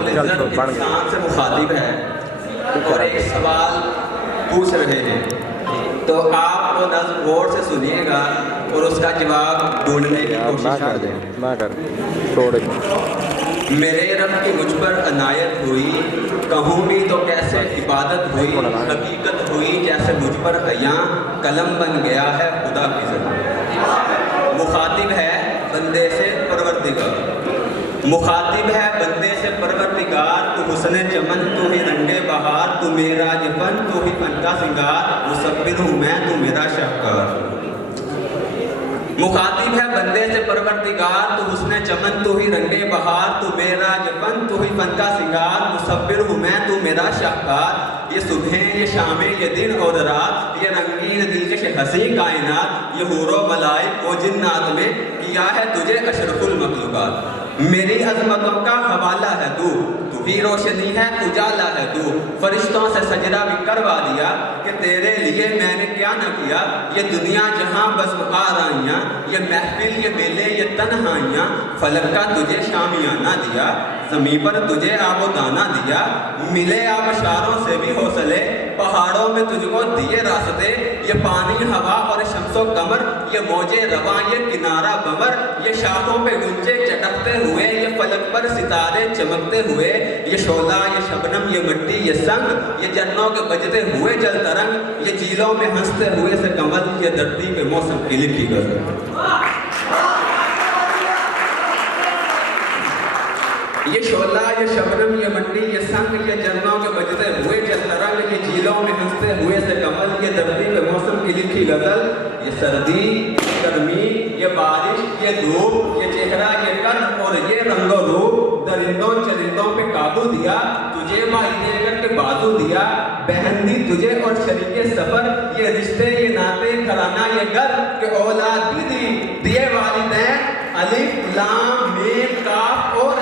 इंसान से मुखातिब है और एक सवाल पूछ रहे हैं, तो आप वो नज़्म गौर से सुनिएगा और उसका जवाब ढूंढने की कोशिश करें। मेरे रब की मुझ पर अनायत हुई, कहूँ भी तो कैसे इबादत हुई, हकीकत हुई जैसे मुझ पर हया, कलम बन गया है खुदा की ज़बान। मुखातिब है बंदे से परवरदिगार, मुखातिब है बंदे से परवरदिगार, तू हुस्न चमन तू ही रंगे बहार, तू मेरा जफन तू ही फन का सिंगार, मुसब्बिर हूँ मैं तू मेरा शाहकार। मुखातिब है बंदे से परवरदिगार, तू हुस्न चमन तू ही रंगे बहार, तू मेरा जफन तू ही फन का सिंगार, मुसब्बिर हूँ मैं तू मेरा शाहकार। ये सुबह ये शामें ये दिन और रात, ये रंगीन दिलकश हंसी कायनात, ये हूरो मलाइक वो जिन्नात में किया है तुझे अशरफुल मखलूकात। मेरी अजमतों का हवाला है तू, तू ही रोशनी है उजाला है तू, फरिश्तों से सजदा भी करवा दिया कि तेरे लिए मैंने क्या न किया। ये दुनिया जहां बज़्म आराइयाँ, ये महफिल ये मेले ये तन्हाइयाँ, फलक का तुझे शामियाना दिया, ज़मीं पर तुझे आबो दाना दिया, मिले आबशारों से भी हौसले, पहाड़ों में तुझको दिए रास्ते, ये पानी हवा और शम्सो कमर, ये मौजे रवा ये किनारा बमर, ये शाखों पे गुंजे चटकते हुए, ये फलक पर सितारे चमकते हुए, ये शोला ये शबनम ये मिट्टी ये संग, ये जन्नों के बजते हुए जल तरंग, ये झीलों में हंसते हुए से कमल, ये धरती पे मौसम की लिखी गजल। ये शोला ये शबनम ये मिट्टी ये संग, ये जन्नों के बजते हुए जल तरंग, ये झीलों में हंसते हुए से कमल, ये धरती पे मौसम की लिखी गजल। ये सर्दी गर्मी ये बारिश ये धूप ये चेहरा ये कद और ये रंगो रूप, दरिंदों चरिंदों पे काबू दिया, तुझे माही देकर के बाजू दिया, बहन दी तुझे और शरीके सफर, ये रिश्ते ये नाते घराना ये घर, के औलाद भी दी दिए वालिदैन, अलिफ लाम मीम काफ और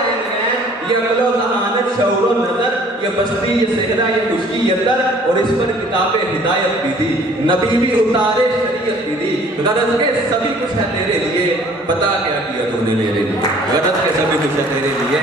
ये अकलो ज़हानत शऊरो नज़र, ये बस्ती ये सहरा ये खुशकी ये दर, और इस पर किताबे हिदायत भी दी, नबी भी उतारे शरीयत भी दी, गरज के सभी कुछ है तेरे लिए, बता क्या किया तूने मेरे लिए, गरज के सभी कुछ है तेरे लिए।